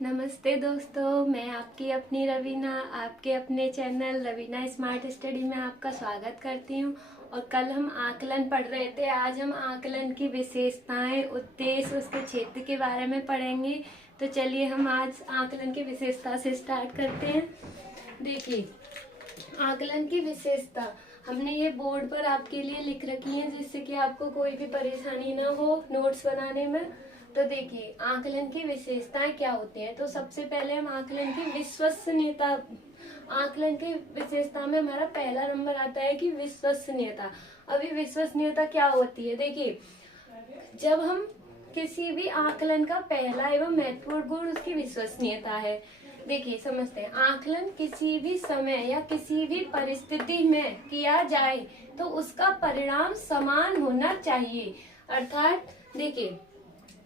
नमस्ते दोस्तों, मैं आपकी अपनी रवीना आपके अपने चैनल रवीना स्मार्ट स्टडी में आपका स्वागत करती हूँ। और कल हम आकलन पढ़ रहे थे। आज हम आकलन की विशेषताएं, उद्देश्य, उसके क्षेत्र के बारे में पढ़ेंगे। तो चलिए हम आज आकलन की विशेषता से स्टार्ट करते हैं। देखिए, आकलन की विशेषता हमने ये बोर्ड पर आपके लिए लिख रखी है, जिससे कि आपको कोई भी परेशानी ना हो नोट्स बनाने में। तो देखिए, आकलन की विशेषताएं क्या होती हैं। तो सबसे पहले हम आकलन की विश्वसनीयता, आकलन की विशेषता में हमारा पहला नंबर आता है कि विश्वसनीयता। अभी विश्वसनीयता क्या होती है, देखिए, जब हम किसी भी आकलन का पहला एवं महत्वपूर्ण गुण उसकी विश्वसनीयता है। देखिए, समझते हैं, आकलन किसी भी समय या किसी भी परिस्थिति में किया जाए तो उसका परिणाम समान होना चाहिए। अर्थात देखिए,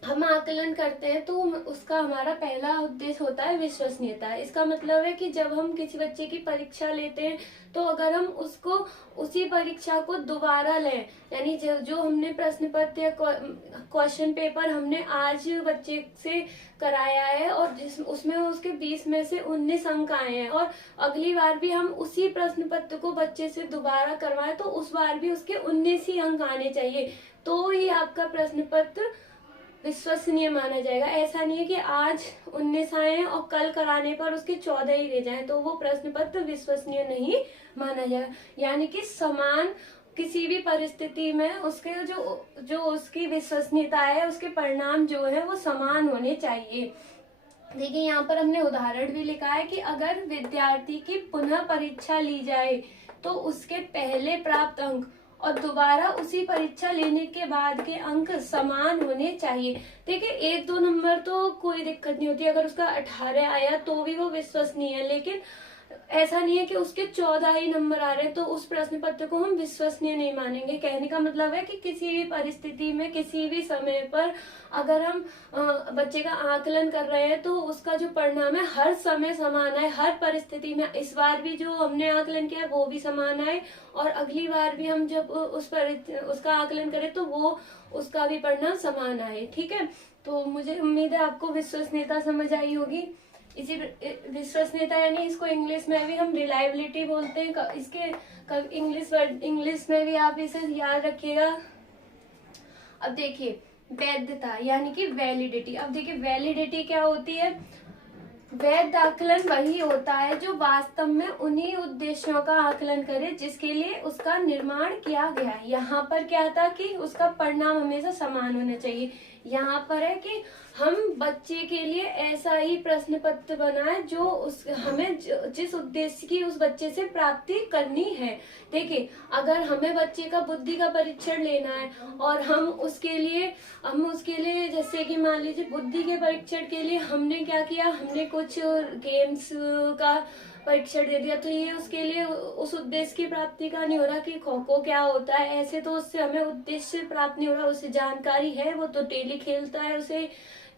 हम आकलन करते हैं तो उसका हमारा पहला उद्देश्य होता है विश्वसनीयता। इसका मतलब है कि जब हम किसी बच्चे की परीक्षा लेते हैं तो अगर हम उसको उसी परीक्षा को दोबारा लें, यानी जो हमने प्रश्न पत्र या क्वेश्चन पेपर हमने आज बच्चे से कराया है और उसमें उसके 20 में से 19 अंक आए हैं, और अगली बार भी हम उसी प्रश्न पत्र को बच्चे से दोबारा करवाएं तो उस बार भी उसके 19 ही अंक आने चाहिए, तो ही आपका प्रश्न पत्र विश्वसनीय माना जाएगा। ऐसा नहीं है कि आज 19 आए हैं और कल कराने पर उसके 14 ही रह जाएं, तो वो प्रश्न पत्र विश्वसनीय नहीं माना जाएगा। यानी कि समान, किसी भी परिस्थिति में उसके जो उसकी विश्वसनीयता है, उसके परिणाम जो है वो समान होने चाहिए। देखिए, यहाँ पर हमने उदाहरण भी लिखा है कि अगर विद्यार्थी की पुनः परीक्षा ली जाए तो उसके पहले प्राप्त अंक और दोबारा उसी परीक्षा लेने के बाद के अंक समान होने चाहिए। देखिए, 1-2 नंबर तो कोई दिक्कत नहीं होती, अगर उसका 18 आया तो भी वो विश्वसनीय है, लेकिन ऐसा नहीं है कि उसके 14 ही नंबर आ रहे हैं तो उस प्रश्न पत्र को हम विश्वसनीय नहीं मानेंगे। कहने का मतलब है कि किसी भी परिस्थिति में, किसी भी समय पर अगर हम बच्चे का आकलन कर रहे हैं तो उसका जो परिणाम है हर समय समान आए, हर परिस्थिति में। इस बार भी जो हमने आकलन किया है वो भी समान आए, और अगली बार भी हम जब उसका आकलन करें तो वो उसका भी परिणाम समान आए। ठीक है, तो मुझे उम्मीद है आपको विश्वसनीयता समझ आई होगी। इसी विश्वसनीयता, यानी इसको इंग्लिश में भी हम रिलायबिलिटी बोलते हैं। इसके इंग्लिश में भी आप इसे याद रखिएगा। अब देखिए, वैधता यानी कि वैलिडिटी। अब देखिए, वैलिडिटी क्या होती है। वैध आकलन वही होता है जो वास्तव में उन्हीं उद्देश्यों का आकलन करे जिसके लिए उसका निर्माण किया गया है। यहाँ पर क्या था कि उसका परिणाम हमेशा समान होना चाहिए। यहाँ पर है कि हम बच्चे के लिए ऐसा ही प्रश्न पत्र बनाए जो हमें जिस उद्देश्य की उस बच्चे से प्राप्ति करनी है। देखिए, अगर हमें बच्चे का बुद्धि का परीक्षण लेना है और हम उसके लिए जैसे कि मान लीजिए बुद्धि के परीक्षण के लिए हमने क्या किया, हमने कुछ गेम्स का परीक्षण दे दिया, तो ये उसके लिए उस उद्देश्य की प्राप्ति का नहीं हो रहा कि खो खो क्या होता है। ऐसे तो उससे हमें उद्देश्य प्राप्त नहीं हो रहा। उसे जानकारी है, वो तो डेली खेलता है उसे,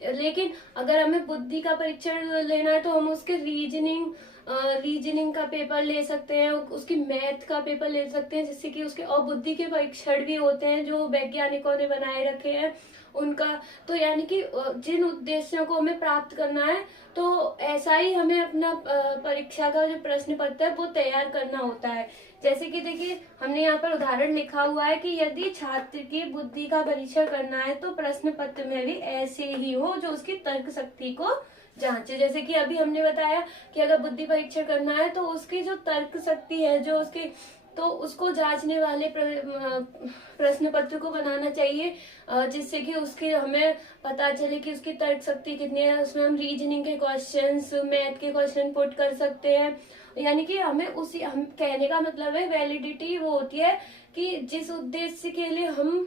लेकिन अगर हमें बुद्धि का परीक्षण लेना है तो हम उसके रीजनिंग का पेपर ले सकते हैं, उसकी मैथ का पेपर ले सकते हैं, जिससे कि उसके और बुद्धि के परीक्षण भी होते हैं जो वैज्ञानिकों ने बनाए रखे हैं उनका। तो यानी कि जिन उद्देश्यों को हमें प्राप्त करना है तो ऐसा ही हमें अपना परीक्षा का जो प्रश्न पत्र है वो तैयार करना होता है। जैसे कि देखिए, हमने यहाँ पर उदाहरण लिखा हुआ है कि यदि छात्र की बुद्धि का परीक्षण करना है तो प्रश्न पत्र में भी ऐसे ही हो जो उसकी तर्क शक्ति को जांचे। जैसे कि अभी हमने बताया कि अगर बुद्धि परीक्षण करना है तो उसकी जो तर्क शक्ति है, जो उसकी, तो उसको जांचने वाले प्रश्न पत्र को बनाना चाहिए, जिससे कि उसके हमें पता चले कि उसकी तर्क शक्ति कितनी है। उसमें हम रीजनिंग के क्वेश्चंस, मैथ के क्वेश्चन पुट कर सकते हैं। यानी कि हम कहने का मतलब है वैलिडिटी वो होती है कि जिस उद्देश्य के लिए हम,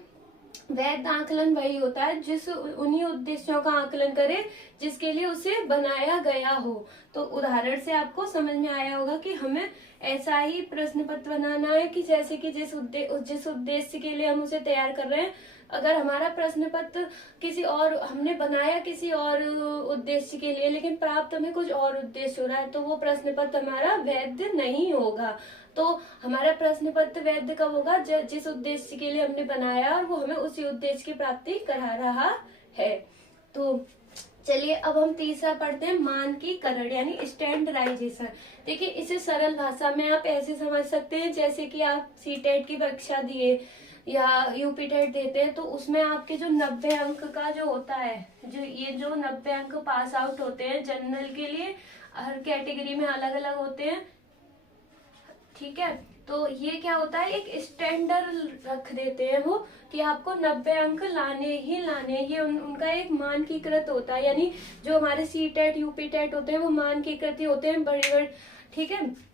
वैध आकलन वही होता है जिस उन्हीं उद्देश्यों का आकलन करे जिसके लिए उसे बनाया गया हो। तो उदाहरण से आपको समझ में आया होगा कि हमें ऐसा ही प्रश्न पत्र बनाना है कि जैसे कि जिस उद्देश्य के लिए हम उसे तैयार कर रहे हैं, अगर हमारा प्रश्न पत्र किसी और हमने बनाया किसी और उद्देश्य के लिए, लेकिन प्राप्त हमें कुछ और उद्देश्य हो रहा है, तो वो प्रश्न पत्र हमारा वैध नहीं होगा। तो हमारा प्रश्न पत्र वैध कब होगा, जिस उद्देश्य के लिए हमने बनाया और वो हमें उसी उद्देश्य की प्राप्ति करा रहा है। तो चलिए अब हम तीसरा पढ़ते हैं, मानकीकरण यानी स्टैंडर्डाइजेशन। देखिए इसे सरल भाषा में आप ऐसे समझ सकते हैं जैसे कि आप सीटेट की परीक्षा दिए या यूपी टेट देते हैं, तो उसमें आपके जो 90 अंक का जो होता है, जो 90 अंक पास आउट होते हैं जनरल के लिए, हर कैटेगरी में अलग अलग होते हैं, ठीक है। तो ये क्या होता है, एक स्टैंडर्ड रख देते हैं वो कि आपको 90 अंक लाने ही लाने, ये उनका एक मानकीकृत होता है। यानी जो हमारे सी टेट यूपी टेट होते हैं वो मानकीकृत ही होते हैं, बड़े बड़े, ठीक है।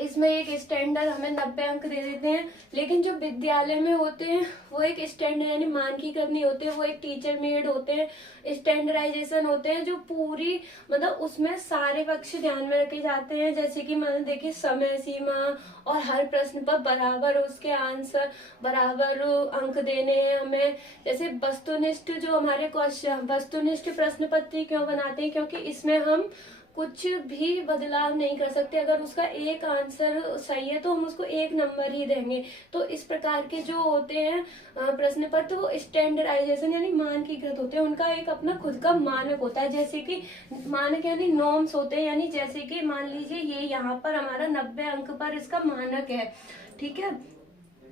इसमें एक स्टैंडर्ड हमें 90 अंक दे देते हैं। लेकिन जो विद्यालय में होते हैं वो एक स्टैंडर्ड यानी मानकीकृत नहीं होते, वो एक टीचर मेड होते हैं, स्टैंडर्डाइजेशन होते हैं, जो पूरी मतलब उसमें सारे पक्ष ध्यान में रखे जाते हैं। जैसे कि मान देखिए समय सीमा, और हर प्रश्न पर बराबर उसके आंसर, बराबर अंक देने हैं हमें। जैसे वस्तुनिष्ठ जो हमारे क्वेश्चन, वस्तुनिष्ठ प्रश्न पत्र क्यों बनाते हैं, क्योंकि इसमें हम कुछ भी बदलाव नहीं कर सकते। अगर उसका एक आंसर सही है तो हम उसको 1 नंबर ही देंगे। तो इस प्रकार के जो होते हैं प्रश्न पत्र, वो स्टैंडर्डाइजेशन यानी मानकीकृत होते हैं, उनका एक अपना खुद का मानक होता है। जैसे कि मानक यानी नॉर्म्स होते हैं, यानी जैसे कि मान लीजिए ये यहाँ पर हमारा 90 अंक पर इसका मानक है, ठीक है,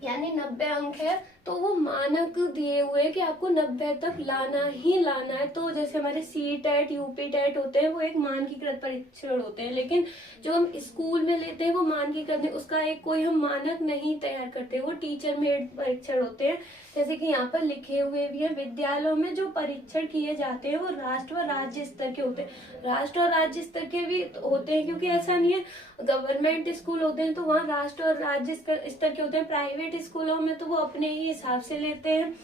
यानी 90 अंक है, तो वो मानक दिए हुए कि आपको 90 तक लाना ही लाना है। तो जैसे हमारे सी टेट यूपी टेट होते हैं वो एक मानकीकृत परीक्षण होते हैं, लेकिन जो हम स्कूल में लेते हैं वो मानकीकृत नहीं, उसका एक कोई हम मानक नहीं तैयार करते, वो टीचर मेड परीक्षण होते हैं। जैसे कि यहाँ पर लिखे हुए भी है, विद्यालयों में जो परीक्षण किए जाते हैं वो राष्ट्र व राज्य स्तर के होते हैं। राष्ट्र और राज्य स्तर के भी होते हैं, क्योंकि ऐसा नहीं है गवर्नमेंट स्कूल होते हैं तो वहाँ राष्ट्र और राज्य स्तर के होते हैं, प्राइवेट स्कूलों में तो वो अपने ही हिसाब से लेते हैं।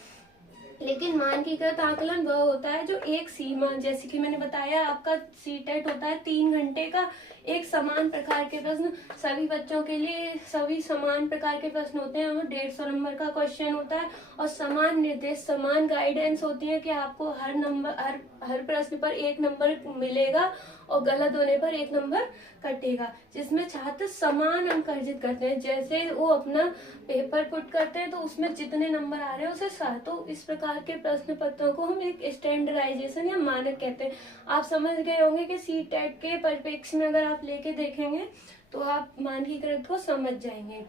लेकिन मानकीकृत आकलन वह होता है जो एक सीमा, जैसे कि मैंने बताया आपका सीटेट होता है 3 घंटे का, एक समान प्रकार के प्रश्न सभी बच्चों के लिए, सभी समान प्रकार के प्रश्न होते हैं, और 150 नंबर का क्वेश्चन होता है, और समान निर्देश, समान गाइडेंस होती है कि आपको हर नंबर, हर प्रश्न पर 1 नंबर मिलेगा और गलत होने पर 1 नंबर कटेगा, जिसमें छात्र समान अंक अर्जित करते हैं। जैसे वो अपना पेपर पुट करते हैं तो उसमें जितने नंबर आ रहे हैं उसे तो इस प्रकार के प्रश्न पत्रों को हम एक स्टैंडर्डाइजेशन या मानक कहते हैं। आप समझ गए होंगे कि सी टेट के परिप्रेक्ष्य में अगर आप लेके देखेंगे तो आप मानकीकृत को समझ जाएंगे।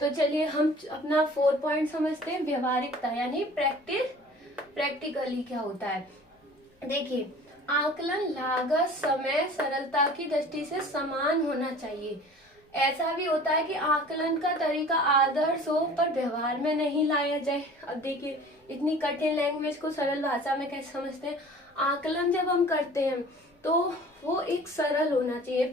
तो चलिए हम अपना 4 पॉइंट समझते हैं, व्यवहारिकता यानी प्रैक्टिकली क्या होता है। देखिए आकलन लागत, समय, सरलता की दृष्टि से समान होना चाहिए। ऐसा भी होता है कि आकलन का तरीका आदर्श हो पर व्यवहार में नहीं लाया जाए। अब देखिए इतनी कठिन लैंग्वेज को सरल भाषा में कैसे समझते हैं। आकलन जब हम करते हैं तो वो एक सरल होना चाहिए,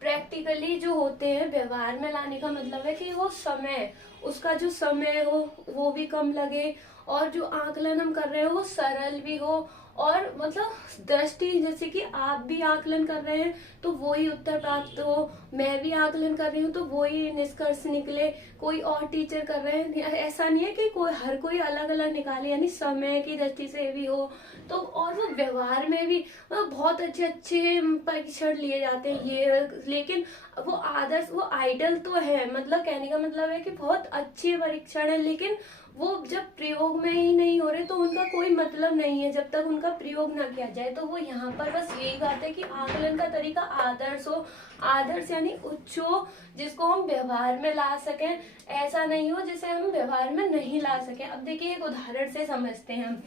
प्रैक्टिकली जो होते हैं व्यवहार में लाने का मतलब है कि वो समय, उसका जो समय हो वो भी कम लगे, और जो आकलन हम कर रहे हो वो सरल भी हो, और मतलब दृष्टि, जैसे कि आप भी आकलन कर रहे हैं तो वो ही उत्तर प्राप्त हो, मैं भी आकलन कर रही हूँ तो वो ही निष्कर्ष निकले, कोई और टीचर कर रहे हैं, ऐसा नहीं है कि हर कोई अलग अलग निकाले, यानी समय की दृष्टि से भी हो तो। और वो व्यवहार में भी बहुत अच्छे परीक्षण लिए जाते हैं ये, लेकिन वो आदर्श, वो आइडल तो है, मतलब कहने का मतलब है कि बहुत अच्छे परीक्षण है, लेकिन वो जब प्रयोग में ही नहीं हो रहे तो उनका कोई मतलब नहीं है जब तक उनका प्रयोग ना किया जाए। तो वो यहाँ पर बस यही बात है कि आकलन का तरीका आदर्श हो, आदर्श यानी उच्च हो, जिसको हम व्यवहार में ला सकें, ऐसा नहीं हो जिसे हम व्यवहार में नहीं ला सकें। अब देखिए एक उदाहरण से समझते हैं हम।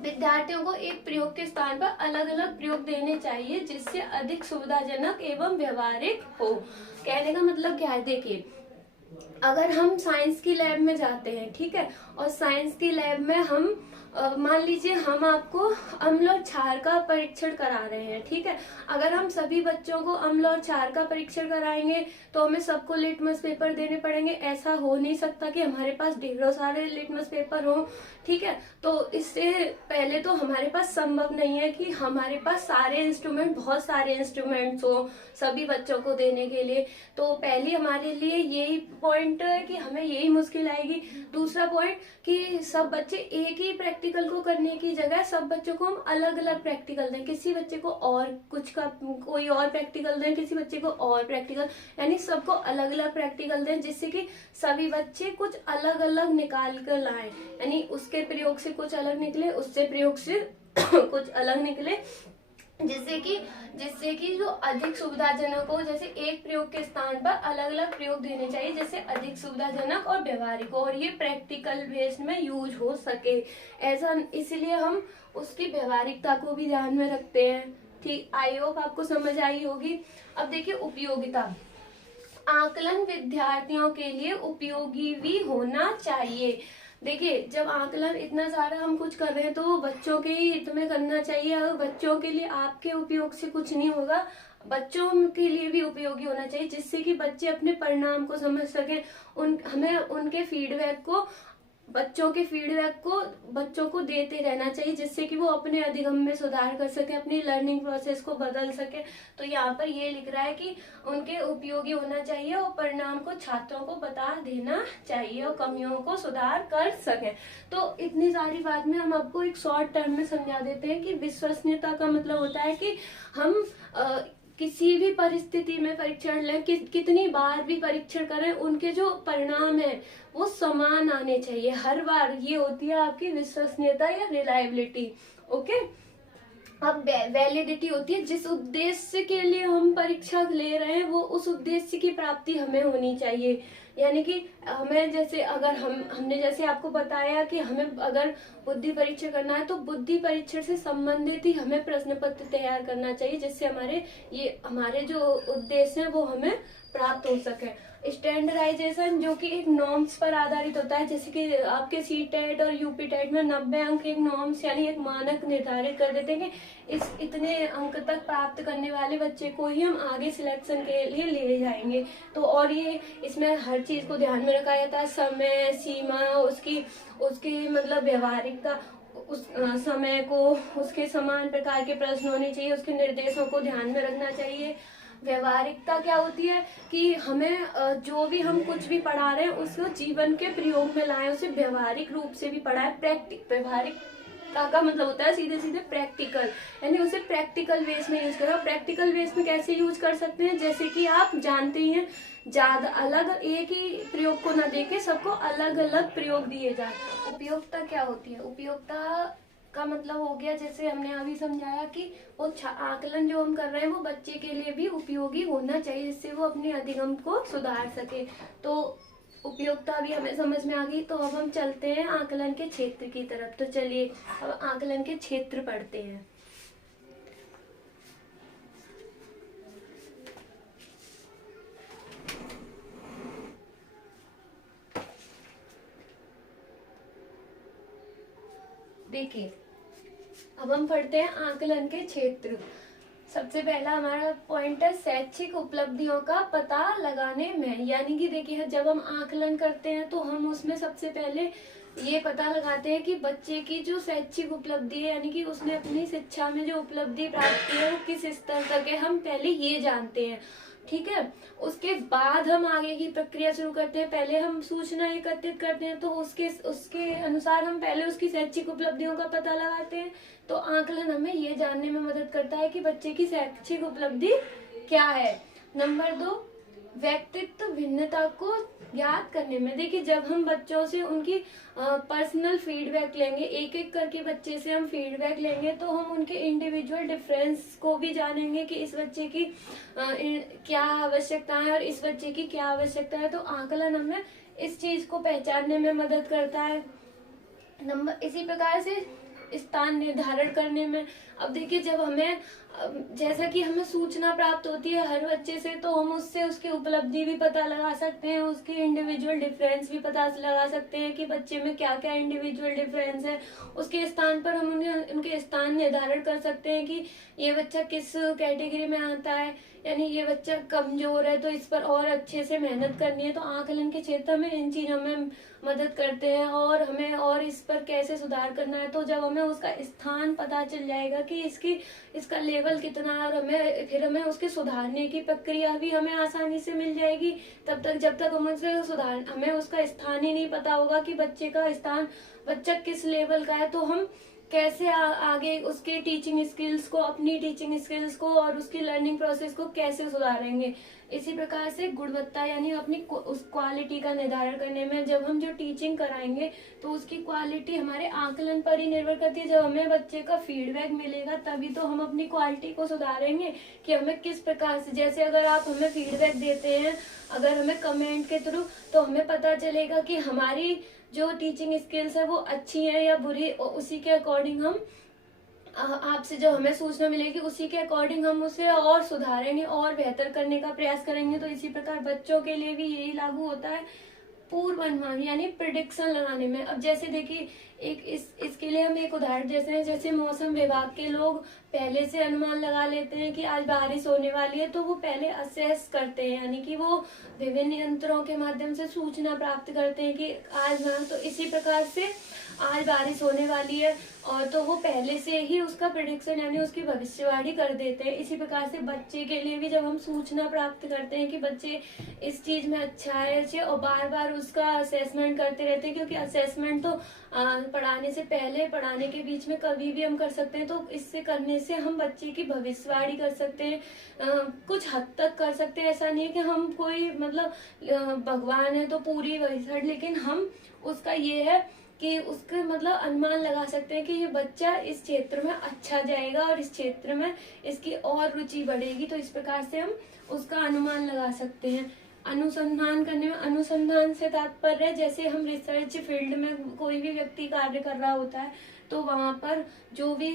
विद्यार्थियों को एक प्रयोग के स्थान पर अलग अलग प्रयोग देने चाहिए जिससे अधिक सुविधाजनक एवं व्यवहारिक हो। कहने का मतलब क्या है, देखिए अगर हम साइंस की लैब में जाते हैं, ठीक है, और साइंस की लैब में हम मान लीजिए हम आपको अम्ल और क्षार का परीक्षण करा रहे हैं, ठीक है। अगर हम सभी बच्चों को अम्ल और क्षार का परीक्षण कराएंगे तो हमें सबको लिटमस पेपर देने पड़ेंगे। ऐसा हो नहीं सकता कि हमारे पास ढेरों सारे लिटमस पेपर हो, ठीक है। तो इससे पहले तो हमारे पास संभव नहीं है कि हमारे पास सारे इंस्ट्रूमेंट, बहुत सारे इंस्ट्रूमेंट्स हो सभी बच्चों को देने के लिए। तो पहली हमारे लिए यही पॉइंट पॉइंट है कि हमें यही मुश्किल आएगी। दूसरा पॉइंट कि सब बच्चे एक ही प्रैक्टिकल को करने की जगह सब बच्चों को हम अलग अलग प्रैक्टिकल दें, किसी बच्चे को और कुछ का कोई और प्रैक्टिकल दें, किसी बच्चे को और प्रैक्टिकल, यानी सबको अलग अलग प्रैक्टिकल दें, जिससे कि सभी बच्चे कुछ अलग अलग निकाल कर लाएं, यानी उसके प्रयोग से कुछ अलग निकले, उससे प्रयोग से कुछ अलग निकले, जिससे कि जो अधिक सुविधाजनक हो। जैसे एक प्रयोग के स्थान पर अलग अलग प्रयोग देने चाहिए, जिससे अधिक सुविधाजनक और व्यवहारिक हो और ये प्रैक्टिकल बेस्ड में यूज हो सके। ऐसा इसलिए हम उसकी व्यवहारिकता को भी ध्यान में रखते हैं। ठीक, आई होप आपको समझ आई होगी। अब देखिए उपयोगिता। आकलन विद्यार्थियों के लिए उपयोगी भी होना चाहिए। देखिए जब आकलन इतना सारा हम कुछ कर रहे हैं तो वो बच्चों के ही हित में करना चाहिए। अगर बच्चों के लिए आपके उपयोग से कुछ नहीं होगा, बच्चों के लिए भी उपयोगी होना चाहिए, जिससे कि बच्चे अपने परिणाम को समझ सकें। हमें उनके फीडबैक को बच्चों को देते रहना चाहिए, जिससे कि वो अपने अधिगम में सुधार कर सके, अपनी लर्निंग प्रोसेस को बदल सके। तो यहाँ पर ये लिख रहा है कि उनके उपयोगी होना चाहिए और परिणाम को छात्रों को बता देना चाहिए और कमियों को सुधार कर सके। तो इतनी सारी बात में हम आपको एक शॉर्ट टर्म में समझा देते हैं कि विश्वसनीयता का मतलब होता है कि हम किसी भी परिस्थिति में परीक्षण लें, कितनी बार भी परीक्षण करें, उनके जो परिणाम है वो समान आने चाहिए हर बार। ये होती है आपकी विश्वसनीयता या रिलायबिलिटी। ओके, अब वैलिडिटी होती है, जिस उद्देश्य के लिए हम परीक्षा ले रहे हैं वो उस उद्देश्य की प्राप्ति हमें होनी चाहिए। यानी कि हमें जैसे अगर हमने जैसे आपको बताया कि हमें अगर बुद्धि परीक्षण करना है तो बुद्धि परीक्षण से संबंधित ही हमें प्रश्न पत्र तैयार करना चाहिए, जिससे हमारे जो उद्देश्य है वो हमें प्राप्त हो सके। स्टैंडर्डाइजेशन जो कि एक नॉर्म्स पर आधारित होता है, जैसे कि आपके सीटेट और यूपीटेट में 90 अंक एक नॉर्म्स यानी एक मानक निर्धारित कर देते हैं कि इतने अंक तक प्राप्त करने वाले बच्चे को ही हम आगे सिलेक्शन के लिए ले जाएंगे। तो और ये इसमें हर चीज को ध्यान में रखा जाता है, समय सीमा, उसकी मतलब व्यवहारिकता, उस समय को, उसके समान प्रकार के प्रश्न होने चाहिए, उसके निर्देशों को ध्यान में रखना चाहिए। व्यवहारिकता क्या होती है कि हमें जो भी हम कुछ भी पढ़ा रहे हैं उसको जीवन के प्रयोग में लाएं, उसे व्यवहारिक रूप से भी पढ़ाएं। व्यवहारिकता का मतलब होता है सीधे सीधे प्रैक्टिकल, यानी उसे प्रैक्टिकल बेस में यूज करो। प्रैक्टिकल बेस में कैसे यूज कर सकते हैं, जैसे कि आप जानते ही हैं, ज्यादा अलग एक ही प्रयोग को न देके सबको अलग अलग प्रयोग दिए जाए। उपयोगिता क्या होती है? उपयोगिता का मतलब हो गया, जैसे हमने अभी समझाया कि वो आकलन जो हम कर रहे हैं वो बच्चे के लिए भी उपयोगी होना चाहिए, जिससे वो अपने अधिगम को सुधार सके। तो उपयोगिता भी हमें समझ में आ गई। तो अब हम चलते हैं आकलन के क्षेत्र की तरफ। तो चलिए अब आकलन के क्षेत्र पढ़ते हैं। देखिए अब हम पढ़ते हैं आकलन के क्षेत्र। सबसे पहला हमारा पॉइंट है शैक्षिक उपलब्धियों का पता लगाने में। यानी कि देखिए जब हम आकलन करते हैं तो हम उसमें सबसे पहले ये पता लगाते हैं कि बच्चे की जो शैक्षिक उपलब्धि है, यानी कि उसने अपनी शिक्षा में जो उपलब्धि प्राप्त की है वो किस स्तर तक है, हम पहले ये जानते हैं। ठीक है, उसके बाद हम आगे की प्रक्रिया शुरू करते हैं। पहले हम सूचना एकत्रित करते हैं, तो उसके अनुसार हम पहले उसकी शैक्षिक उपलब्धियों का पता लगाते हैं। तो आकलन हमें ये जानने में मदद करता है कि बच्चे की शैक्षिक उपलब्धि क्या है। नंबर 2, व्यक्तित्व भिन्नता को याद करने में। देखिए जब हम बच्चों से उनकी पर्सनल फीडबैक लेंगे, एक एक करके बच्चे से हम फीडबैक लेंगे, तो हम उनके इंडिविजुअल डिफरेंस को भी जानेंगे कि इस बच्चे की क्या आवश्यकता है और इस बच्चे की क्या आवश्यकता है। तो आकलन हमें इस चीज को पहचानने में मदद करता है। इसी प्रकार से स्थान निर्धारण करने में। अब देखिए जब हमें जैसा कि हमें सूचना प्राप्त होती है हर बच्चे से, तो हम उससे उसकी उपलब्धि भी पता लगा सकते हैं, उसके इंडिविजुअल डिफरेंस भी पता लगा सकते हैं कि बच्चे में क्या क्या इंडिविजुअल डिफरेंस है। उसके स्थान पर हम उनके स्थान निर्धारण कर सकते हैं कि ये बच्चा किस कैटेगरी में आता है, यानी ये बच्चा कमजोर है तो इस पर और अच्छे से मेहनत करनी है। तो आकलन के क्षेत्र में इन चीजों में मदद करते हैं और हमें और इस पर कैसे सुधार करना है। तो जब हमें उसका स्थान पता चल जाएगा कि इसका लेवल लेवल कितना है, और हमें उसके सुधारने की प्रक्रिया भी हमें आसानी से मिल जाएगी। तब तक जब तक हमें उसका स्थान ही नहीं पता होगा कि बच्चे का स्थान, बच्चा किस लेवल का है, तो हम कैसे आगे उसके टीचिंग स्किल्स को, अपनी टीचिंग स्किल्स को और उसकी लर्निंग प्रोसेस को कैसे सुधारेंगे। इसी प्रकार से गुणवत्ता यानी अपनी उस क्वालिटी का निर्धारण करने में, जब हम जो टीचिंग कराएंगे तो उसकी क्वालिटी हमारे आकलन पर ही निर्भर करती है। जब हमें बच्चे का फीडबैक मिलेगा तभी तो हम अपनी क्वालिटी को सुधारेंगे कि हमें किस प्रकार से, जैसे अगर आप हमें फीडबैक देते हैं, अगर हमें कमेंट के थ्रू, तो हमें पता चलेगा कि हमारी जो टीचिंग स्किल्स है वो अच्छी है या बुरी, उसी के अकॉर्डिंग हम आपसे जो हमें सूचना मिलेगी उसी के अकॉर्डिंग हम उसे और सुधारेंगे और बेहतर करने का प्रयास करेंगे। तो इसी प्रकार बच्चों के लिए भी यही लागू होता है पूर्व अनुमान यानी प्रिडिक्शन लगाने में। अब जैसे देखिए इसके लिए हम एक उदाहरण जैसे मौसम विभाग के लोग पहले से अनुमान लगा लेते हैं कि आज बारिश होने वाली है, तो वो पहले असेस करते हैं, यानी कि वो विभिन्न यंत्रों के माध्यम से सूचना प्राप्त करते हैं कि आज ना, तो इसी प्रकार से आज बारिश होने वाली है, और तो वो पहले से ही उसका प्रेडिक्शन यानी उसकी भविष्यवाणी कर देते हैं। इसी प्रकार से बच्चे के लिए भी जब हम सूचना प्राप्त करते हैं कि बच्चे इस चीज में अच्छा है अच्छे, और बार बार उसका असेसमेंट करते रहते हैं, क्योंकि असेसमेंट तो पढ़ाने से पहले, पढ़ाने के बीच में कभी भी हम कर सकते हैं। तो इससे करने से हम बच्चे की भविष्यवाणी कर सकते हैं, कुछ हद तक कर सकते हैं। ऐसा नहीं है कि हम कोई मतलब भगवान है तो पूरी भविष्यवाणी, लेकिन हम उसका ये है कि उसके मतलब अनुमान लगा सकते हैं कि ये बच्चा इस क्षेत्र में अच्छा जाएगा और इस क्षेत्र में इसकी और रुचि बढ़ेगी। तो इस प्रकार से हम उसका अनुमान लगा सकते हैं। अनुसंधान करने में, अनुसंधान से तात्पर्य जैसे हम रिसर्च फील्ड में कोई भी व्यक्ति कार्य कर रहा होता है, तो वहां पर जो भी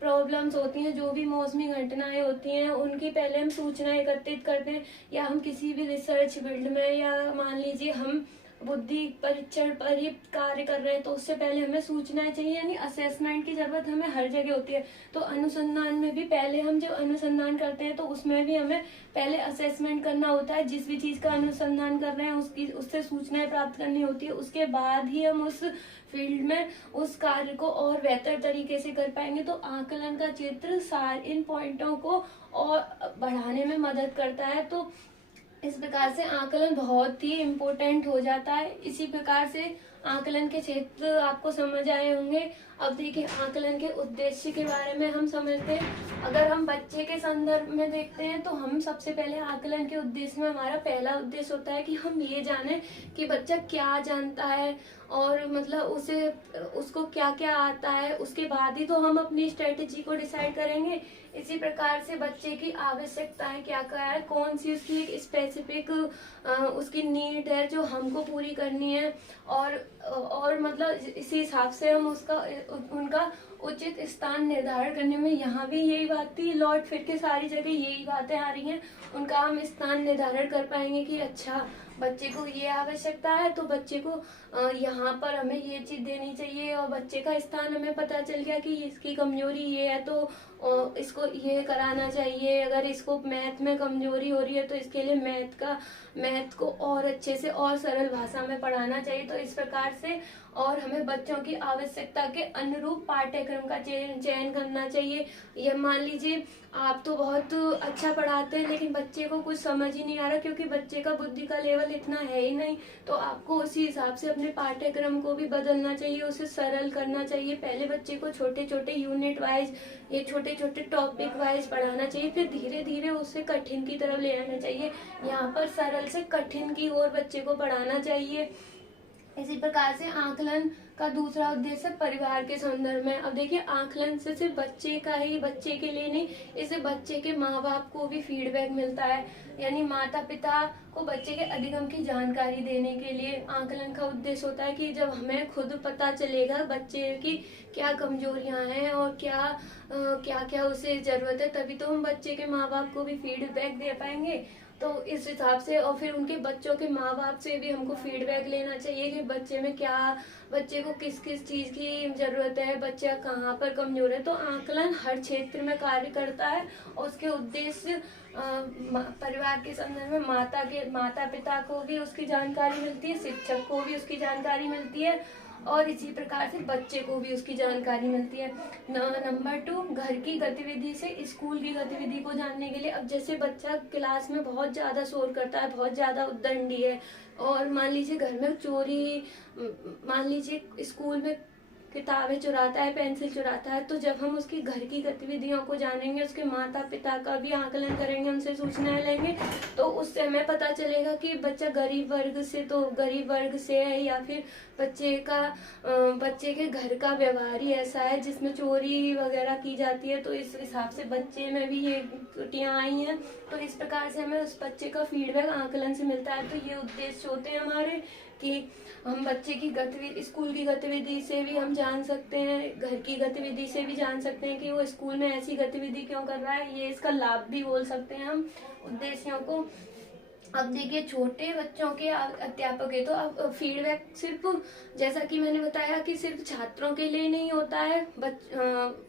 प्रॉब्लम्स होती हैं, जो भी मौसमी घटनाएं होती हैं, उनकी पहले हम सूचना एकत्रित करते हैं। या हम किसी भी रिसर्च फील्ड में, या मान लीजिए हम बुद्धि परीक्षण पर ही कार्य कर रहे हैं, तो उससे पहले हमें सूचनाएं चाहिए, यानी असेसमेंट की जरूरत हमें हर जगह होती है। तो अनुसंधान में भी पहले हम जब अनुसंधान करते हैं तो उसमें भी हमें पहले असेसमेंट करना होता है। जिस भी चीज का अनुसंधान कर रहे हैं उससे सूचनाएं प्राप्त करनी होती है, उसके बाद ही हम उस फील्ड में उस कार्य को और बेहतर तरीके से कर पाएंगे। तो आकलन का क्षेत्र इन पॉइंटों को और बढ़ाने में मदद करता है। तो इस प्रकार से आकलन बहुत ही इम्पोर्टेंट हो जाता है। इसी प्रकार से आकलन के क्षेत्र आपको समझ आए होंगे। अब देखिए आकलन के उद्देश्य के बारे में हम समझते हैं। अगर हम बच्चे के संदर्भ में देखते हैं तो हम सबसे पहले आकलन के उद्देश्य में, हमारा पहला उद्देश्य होता है कि हम ये जाने कि बच्चा क्या जानता है और मतलब उसको क्या क्या आता है। उसके बाद ही तो हम अपनी स्ट्रेटेजी को डिसाइड करेंगे। इसी प्रकार से बच्चे की आवश्यकताएं क्या क्या है, कौन सी उसकी एक स्पेसिफिक उसकी नीड है जो हमको पूरी करनी है, और मतलब इसी हिसाब से हम उनका उचित स्थान निर्धारण करने में, यहाँ भी यही बात थी, लौट फिर के सारी जगह यही बातें आ रही हैं। उनका हम स्थान निर्धारण कर पाएंगे कि अच्छा बच्चे को ये आवश्यकता है तो बच्चे को यहाँ पर हमें ये चीज देनी चाहिए, और बच्चे का स्थान हमें पता चल गया कि इसकी कमजोरी ये है तो इसको ये कराना चाहिए। अगर इसको मैथ में कमजोरी हो रही है तो इसके लिए मैथ को और अच्छे से और सरल भाषा में पढ़ाना चाहिए। तो इस प्रकार से और हमें बच्चों की आवश्यकता के अनुरूप पाठ्यक्रम का चयन करना चाहिए। यह मान लीजिए आप तो बहुत अच्छा पढ़ाते हैं लेकिन बच्चे को कुछ समझ ही नहीं आ रहा, क्योंकि बच्चे का बुद्धि का लेवल इतना है ही नहीं, तो आपको उसी हिसाब से अपने पाठ्यक्रम को भी बदलना चाहिए, उसे सरल करना चाहिए। पहले बच्चे को छोटे छोटे यूनिट वाइज, ये छोटे छोटे टॉपिक वाइज पढ़ाना चाहिए, फिर धीरे धीरे उसे कठिन की तरफ ले आना चाहिए। यहाँ पर सरल से कठिन की ओर बच्चे को पढ़ाना चाहिए। इसी प्रकार से आकलन का दूसरा उद्देश्य परिवार के संदर्भ में। अब देखिए आकलन से सिर्फ बच्चे के लिए नहीं, इससे बच्चे के माँ बाप को भी फीडबैक मिलता है, यानी माता पिता को बच्चे के अधिगम की जानकारी देने के लिए आकलन का उद्देश्य होता है कि जब हमें खुद पता चलेगा बच्चे की क्या कमजोरियां हैं और क्या क्या उसे जरूरत है, तभी तो हम बच्चे के माँ बाप को भी फीडबैक दे पाएंगे। तो इस हिसाब से, और फिर उनके बच्चों के माँ बाप से भी हमको फीडबैक लेना चाहिए कि बच्चे को किस किस चीज की जरूरत है, बच्चा कहाँ पर कमजोर है। तो आकलन हर क्षेत्र में कार्य करता है और उसके उद्देश्य परिवार के संदर्भ में माता पिता को भी उसकी जानकारी मिलती है, शिक्षक को भी उसकी जानकारी मिलती है, और इसी प्रकार से बच्चे को भी उसकी जानकारी मिलती है। नंबर 2, घर की गतिविधि से स्कूल की गतिविधि को जानने के लिए। अब जैसे बच्चा क्लास में बहुत ज़्यादा शोर करता है, बहुत ज़्यादा उद्दंडी है, और मान लीजिए घर में चोरी, मान लीजिए स्कूल में किताबें चुराता है, पेंसिल चुराता है, तो जब हम उसकी घर की गतिविधियों को जानेंगे, उसके माता पिता का भी आकलन करेंगे, उनसे सूचनाएं लेंगे, तो उससे हमें पता चलेगा कि बच्चा गरीब वर्ग से है, या फिर बच्चे के घर का व्यवहार ही ऐसा है जिसमें चोरी वगैरह की जाती है, तो इस हिसाब से बच्चे में भी ये त्रुटियां आई हैं। तो इस प्रकार से हमें उस बच्चे का फीडबैक आकलन से मिलता है। तो ये उद्देश्य होते हैं हमारे कि हम बच्चे की गतिविधि, स्कूल की गतिविधि से भी हम जान सकते हैं, घर की गतिविधि से भी जान सकते हैं कि वो स्कूल में ऐसी गतिविधि क्यों कर रहा है, ये इसका लाभ भी बोल सकते हैं हम उद्देश्यों को। अब देखिए, छोटे बच्चों के अध्यापक है तो अब फीडबैक सिर्फ, जैसा कि मैंने बताया कि सिर्फ छात्रों के लिए नहीं होता है,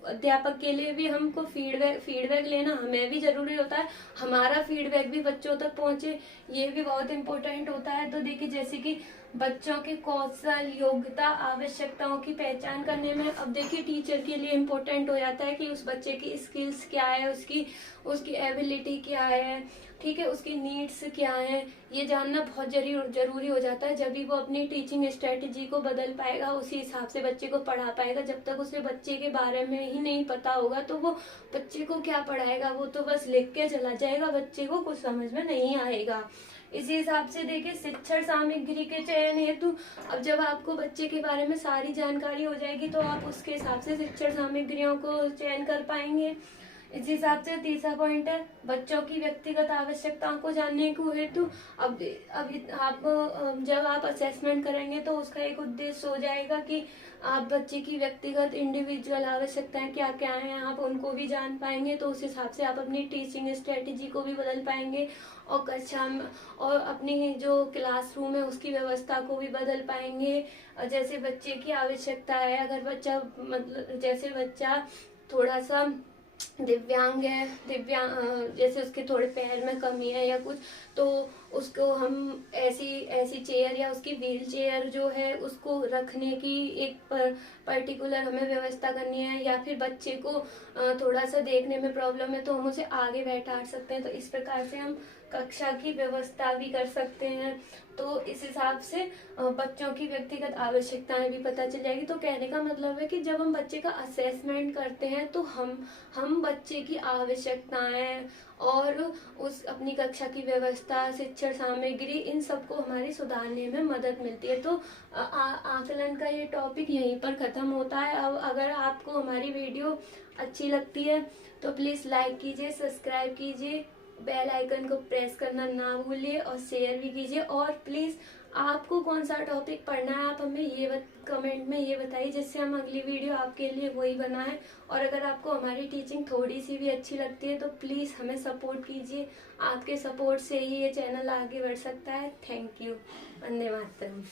अध्यापक के लिए भी हमको फीडबैक लेना हमें भी जरूरी होता है। हमारा फीडबैक भी बच्चों तक पहुंचे, ये भी बहुत इम्पोर्टेंट होता है। तो देखिए, जैसे कि बच्चों के कौशल, योग्यता, आवश्यकताओं की पहचान करने में, अब देखिए टीचर के लिए इम्पोर्टेंट हो जाता है कि उस बच्चे की स्किल्स क्या है, उसकी एबिलिटी क्या है, ठीक है, उसकी नीड्स क्या है, ये जानना बहुत जरूरी हो जाता है। जब भी वो अपनी टीचिंग स्ट्रेटजी को बदल पाएगा, उसी हिसाब से बच्चे को पढ़ा पाएगा। जब तक उसे बच्चे के बारे में ही नहीं पता होगा तो वो बच्चे को क्या पढ़ाएगा, वो तो बस लिख के चला जाएगा, बच्चे को कुछ समझ में नहीं आएगा। इसी हिसाब से देखिए, शिक्षण सामग्री के चयन हेतु, अब जब आपको बच्चे के बारे में सारी जानकारी हो जाएगी तो आप उसके हिसाब से शिक्षण सामग्रियों को चयन कर पाएंगे। इसी हिसाब से तीसरा पॉइंट है बच्चों की व्यक्तिगत आवश्यकताओं को जानने को हेतु। अब आप जब आप असेसमेंट करेंगे तो उसका एक उद्देश्य हो जाएगा कि आप बच्चे की व्यक्तिगत इंडिविजुअल आवश्यकताएं क्या क्या हैं, आप उनको भी जान पाएंगे। तो उस हिसाब से आप अपनी टीचिंग स्ट्रेटेजी को भी बदल पाएंगे, और कक्षा में और अपनी जो क्लासरूम है उसकी व्यवस्था को भी बदल पाएंगे। जैसे बच्चे की आवश्यकता है, अगर बच्चा जैसे बच्चा थोड़ा सा दिव्यांग है, जैसे उसके थोड़े पैर में कमी है या कुछ, तो उसको हम ऐसी चेयर या उसकी व्हील चेयर जो है उसको रखने की एक पर्टिकुलर हमें व्यवस्था करनी है। या फिर बच्चे को थोड़ा सा देखने में प्रॉब्लम है तो हम उसे आगे बैठा सकते हैं। तो इस प्रकार से हम कक्षा की व्यवस्था भी कर सकते हैं। तो इस हिसाब से बच्चों की व्यक्तिगत आवश्यकताएं भी पता चल जाएगी। तो कहने का मतलब है कि जब हम बच्चे का असेसमेंट करते हैं तो हम बच्चे की आवश्यकताएं और उस अपनी कक्षा की व्यवस्था, शिक्षण सामग्री, इन सबको हमारी सुधारने में मदद मिलती है। तो आकलन का ये टॉपिक यहीं पर खत्म होता है। अब अगर आपको हमारी वीडियो अच्छी लगती है तो प्लीज़ लाइक कीजिए, सब्सक्राइब कीजिए, बेल आइकन को प्रेस करना ना भूलिए और शेयर भी कीजिए। और प्लीज़ आपको कौन सा टॉपिक पढ़ना है आप हमें ये कमेंट में ये बताइए, जिससे हम अगली वीडियो आपके लिए वही बनाएं। और अगर आपको हमारी टीचिंग थोड़ी सी भी अच्छी लगती है तो प्लीज़ हमें सपोर्ट कीजिए। आपके सपोर्ट से ही ये चैनल आगे बढ़ सकता है। Thank you. वंदे मातरम।